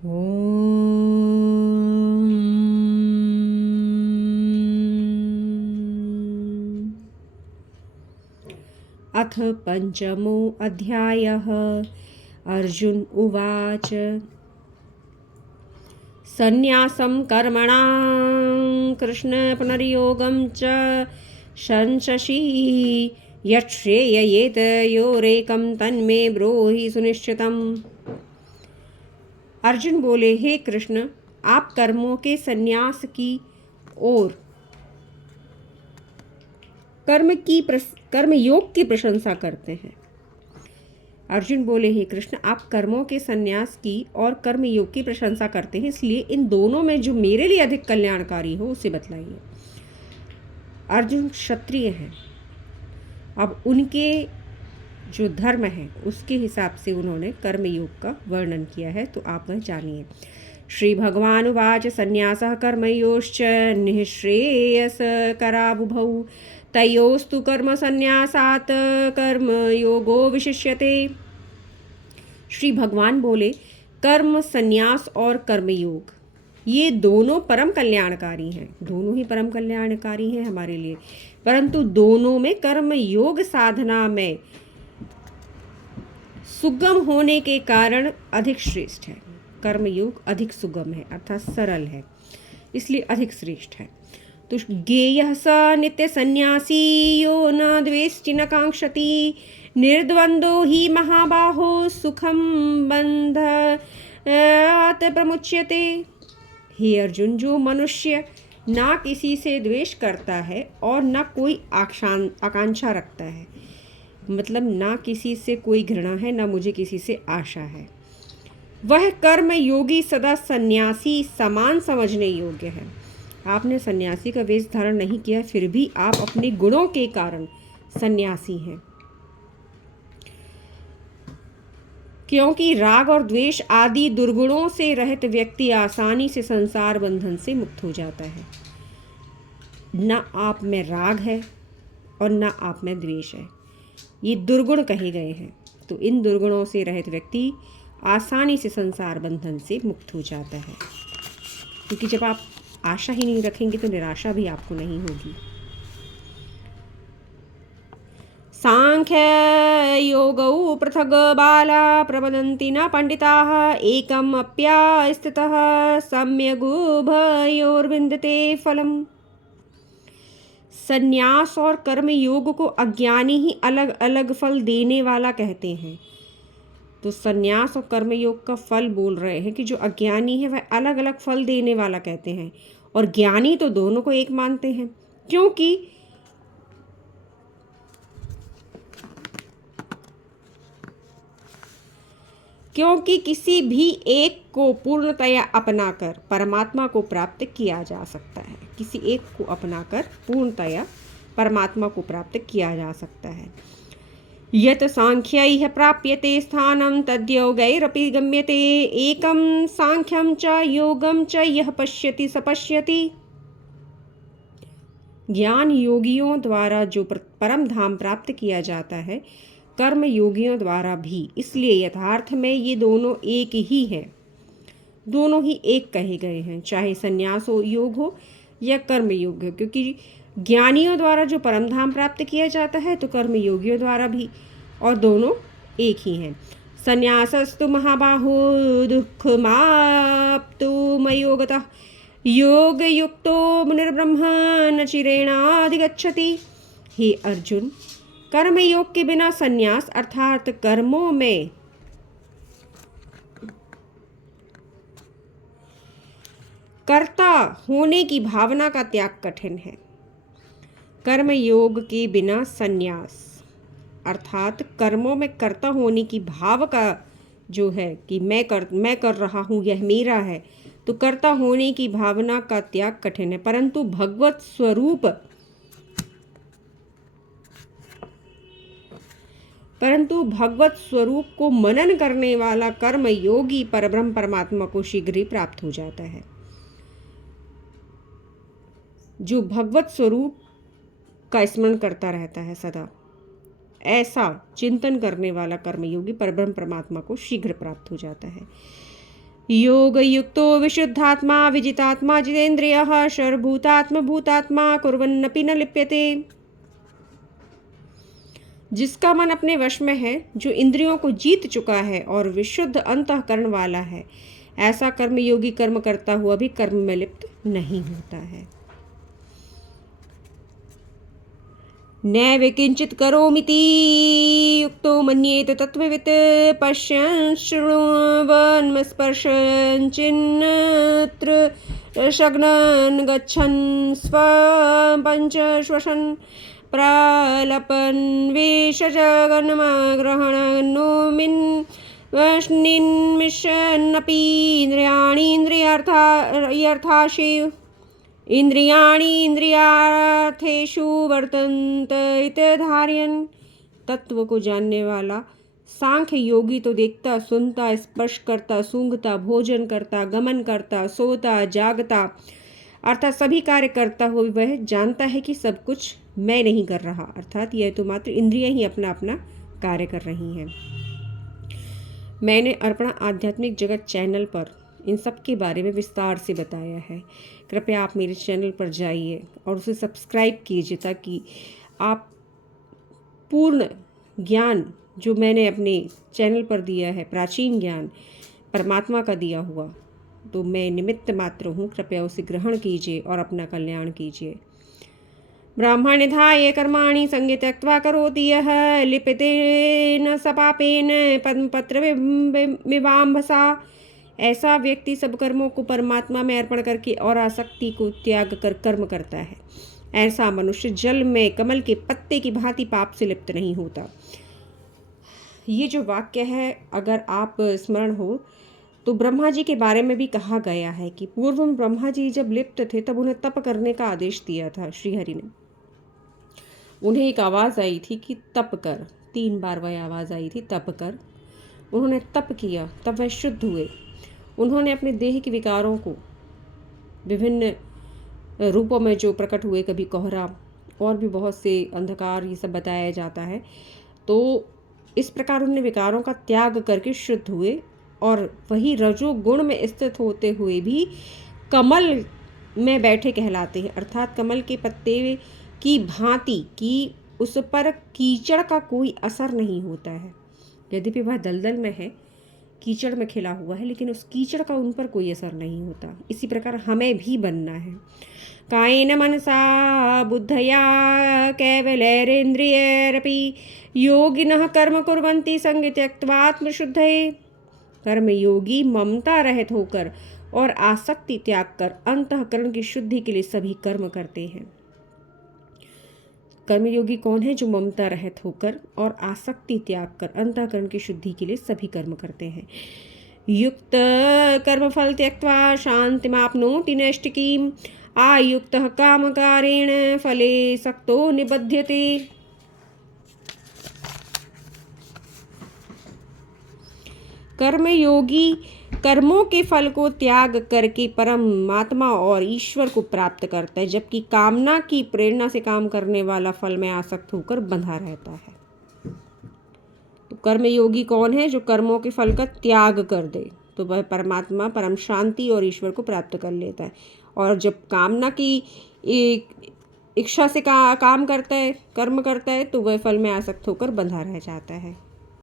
अथ पंचमो अध्यायः। अर्जुन उवाच संन्यासं कर्मणां कृष्ण पुनर्योगं च संशसि यच्छ्रेययेत योरेकं तन्मे ब्रूहि सुनिश्चितम्। अर्जुन बोले, हे कृष्ण, आप कर्मों के संन्यास की ओर कर्म योग की प्रशंसा करते हैं। अर्जुन बोले, हे कृष्ण, आप कर्मों के संन्यास की और कर्म योग की प्रशंसा करते हैं, इसलिए इन दोनों में जो मेरे लिए अधिक कल्याणकारी हो उसे बतलाइए। अर्जुन क्षत्रिय हैं, अब उनके जो धर्म है उसके हिसाब से उन्होंने कर्म योग का वर्णन किया है, तो आप वह जानिए। श्री भगवान उवाच संन्यासः कर्मयोश्च निःश्रेयसकरावुभौ तयोस्तु कर्म संन्यासात् कर्म योगो विशिष्यते। श्री भगवान बोले, कर्म संन्यास और कर्म योग ये दोनों परम कल्याणकारी हैं, दोनों ही परम कल्याणकारी हैं हमारे लिए, परंतु दोनों में कर्म योग साधना में सुगम होने के कारण अधिक श्रेष्ठ है। कर्म योग अधिक सुगम है अर्थात सरल है, इसलिए अधिक श्रेष्ठ है। तो ज्ञेयः स नित्य सन्यासी यो न द्वेष्टि न कांक्षति निर्द्वंदो ही महाबाहो सुखम बंधात् प्रमुच्यते। हे अर्जुन, जो मनुष्य ना किसी से द्वेष करता है और ना कोई आकांक्षा रखता है, मतलब ना किसी से कोई घृणा है ना मुझे किसी से आशा है, वह कर्म योगी सदा सन्यासी समान समझने योग्य है। आपने सन्यासी का वेश धारण नहीं किया, फिर भी आप अपने गुणों के कारण सन्यासी हैं, क्योंकि राग और द्वेष आदि दुर्गुणों से रहित व्यक्ति आसानी से संसार बंधन से मुक्त हो जाता है। न आप में राग है और न आप में द्वेष है, ये दुर्गुण कहे गए हैं। तो इन दुर्गुणों से रहित व्यक्ति आसानी से संसार बंधन से मुक्त हो जाता है, क्योंकि जब आप आशा ही नहीं रखेंगे तो निराशा भी आपको नहीं होगी। सांख्य योगौ पृथग बाला प्रवदन्ति न पंडिताः एकम् अप्यास्थितः सम्यगुभयोर्विन्दते फलम्। संन्यास और कर्म योग को अज्ञानी ही अलग अलग फल देने वाला कहते हैं। तो संन्यास और कर्म योग का फल बोल रहे हैं कि जो अज्ञानी है वह अलग अलग फल देने वाला कहते हैं, और ज्ञानी तो दोनों को एक मानते हैं, क्योंकि किसी भी एक को पूर्णतया अपनाकर परमात्मा को प्राप्त किया जा सकता है। किसी एक को अपनाकर पूर्णतया परमात्मा को प्राप्त किया जा सकता है। यत् सांख्यैः प्राप्यते स्थानं तद्योगैरपि गम्यते एकं सांख्यं च योगं च यः पश्यति स पश्यति। ज्ञान योगियों द्वारा जो परम धाम प्राप्त किया जाता है, कर्म योगियों द्वारा भी, इसलिए यथार्थ में ये दोनों एक ही हैं, दोनों ही एक कहे गए हैं, चाहे संन्यास योग हो या कर्म योग हो, क्योंकि ज्ञानियों द्वारा जो परम धाम प्राप्त किया जाता है तो कर्म योगियों द्वारा भी, और दोनों एक ही हैं। संन्यासस्तु महाबाहो दुःखमाप्तुमयोगतः योग युक्तो मुनिर्ब्रह्म न चिरेणाधिगच्छति। हे अर्जुन, कर्म योग के बिना संन्यास अर्थात कर्मों में कर्ता होने की भावना का त्याग कठिन है। कर्म योग के बिना संन्यास अर्थात कर्मों में कर्ता होने की भाव का जो है कि मैं कर रहा हूँ, यह मेरा है, तो कर्ता होने की भावना का त्याग कठिन है, परंतु भगवत स्वरूप को मनन करने वाला कर्म योगी परब्रह्म परमात्मा को शीघ्र ही प्राप्त हो जाता है। जो भगवत स्वरूप का स्मरण करता रहता है सदा, ऐसा चिंतन करने वाला कर्मयोगी परब्रह्म परमात्मा को शीघ्र प्राप्त हो जाता है। योग युक्तो विशुद्धात्मा विजितात्मा जितेन्द्रियः सर्वभूतात्म भूतात्मा कुर्वन्नपि न लिप्यते। जिसका मन अपने वश में है, जो इंद्रियों को जीत चुका है और विशुद्ध अंतःकरण वाला है, ऐसा कर्मयोगी कर्म करता हुआ भी कर्म में लिप्त नहीं होता है। नैव किंचित करोमीति युक्तो मन्येत तत्त्ववित् पश्यन् शृण्वन् स्पर्शन् चिन्नत्र शग्नन् गच्छन् स्वं पंच श्वसन् प्रलपन् विषजगन्मग्रहणन्नोमिन् वश्निन्मिषन्नपि इंद्रियाणि इंद्रियार्थेषु वर्तन्त इति धारयन्। तत्व को जानने वाला सांख्य योगी तो देखता, सुनता, स्पर्श करता, सूंघता, भोजन करता, गमन करता, सोता, जागता अर्थात सभी कार्य करता हुआ वह जानता है कि सब कुछ मैं नहीं कर रहा, अर्थात यह तो मात्र इंद्रियां ही अपना अपना कार्य कर रही हैं। मैंने अर्पणा आध्यात्मिक जगत चैनल पर इन सब के बारे में विस्तार से बताया है। कृपया आप मेरे चैनल पर जाइए और उसे सब्सक्राइब कीजिए ताकि आप पूर्ण ज्ञान जो मैंने अपने चैनल पर दिया है, प्राचीन ज्ञान परमात्मा का दिया हुआ, तो मैं निमित्त मात्र हूँ, कृपया उसे ग्रहण कीजिए और अपना कल्याण कीजिए। ब्राह्मणिधाय कर्माणि संगे त्यक्त्वा करोति यः लिप्यतेन सपापेन पद्मपत्र विवाम्भसा। ऐसा व्यक्ति सब कर्मों को परमात्मा में अर्पण करके और आसक्ति को त्याग कर कर्म करता है। ऐसा मनुष्य जल में कमल के पत्ते की भांति पाप से लिप्त नहीं होता। ये जो वाक्य है, अगर आप स्मरण हो तो ब्रह्मा जी के बारे में भी कहा गया है कि पूर्व में ब्रह्मा जी जब लिप्त थे तब उन्हें तप करने का आदेश दिया था श्रीहरि ने। उन्हें एक आवाज़ आई थी कि तप कर, 3 बार वह आवाज़ आई थी तप कर। उन्होंने तप किया, तब वह शुद्ध हुए। उन्होंने अपने देह के विकारों को विभिन्न रूपों में जो प्रकट हुए, कभी कोहरा और भी बहुत से अंधकार, ये सब बताया जाता है। तो इस प्रकार उन्होंने विकारों का त्याग करके शुद्ध हुए और वही रजोगुण में स्थित होते हुए भी कमल में बैठे कहलाते हैं, अर्थात कमल के पत्ते की भांति कि उस पर कीचड़ का कोई असर नहीं होता है। यद्यपि वह दलदल में है, कीचड़ में खिला हुआ है, लेकिन उस कीचड़ का उन पर कोई असर नहीं होता। इसी प्रकार हमें भी बनना है। कायेन मनसा बुद्धया कैवलैरेन्द्रियैरपि योगिनः कर्म कुर्वन्ति संग त्यक्त्वात्मशुद्धये। कर्मयोगी ममता रहित होकर और आसक्ति त्याग कर अंतःकरण की शुद्धि के लिए सभी कर्म करते हैं। कर्मयोगी कौन है? जो ममता रहित होकर और आसक्ति त्याग कर अंतःकरण की शुद्धि के लिए सभी कर्म करते हैं। युक्त कर्मफल त्यक्त्वा शान्तिमाप्नोति नैष्ठिकीम् आयुक्तः कामकारेण फले सक्तो निबध्यते। कर्मयोगी कर्मों के फल को त्याग करके परमात्मा और ईश्वर को प्राप्त करता है, जबकि कामना की प्रेरणा से काम करने वाला फल में आसक्त होकर बंधा रहता है। तो कर्मयोगी कौन है? जो कर्मों के फल का त्याग कर दे, तो वह परमात्मा, परम शांति और ईश्वर को प्राप्त कर लेता है। और जब कामना की इच्छा से काम करता है, कर्म करता है, तो वह फल में आसक्त होकर बंधा रह जाता है।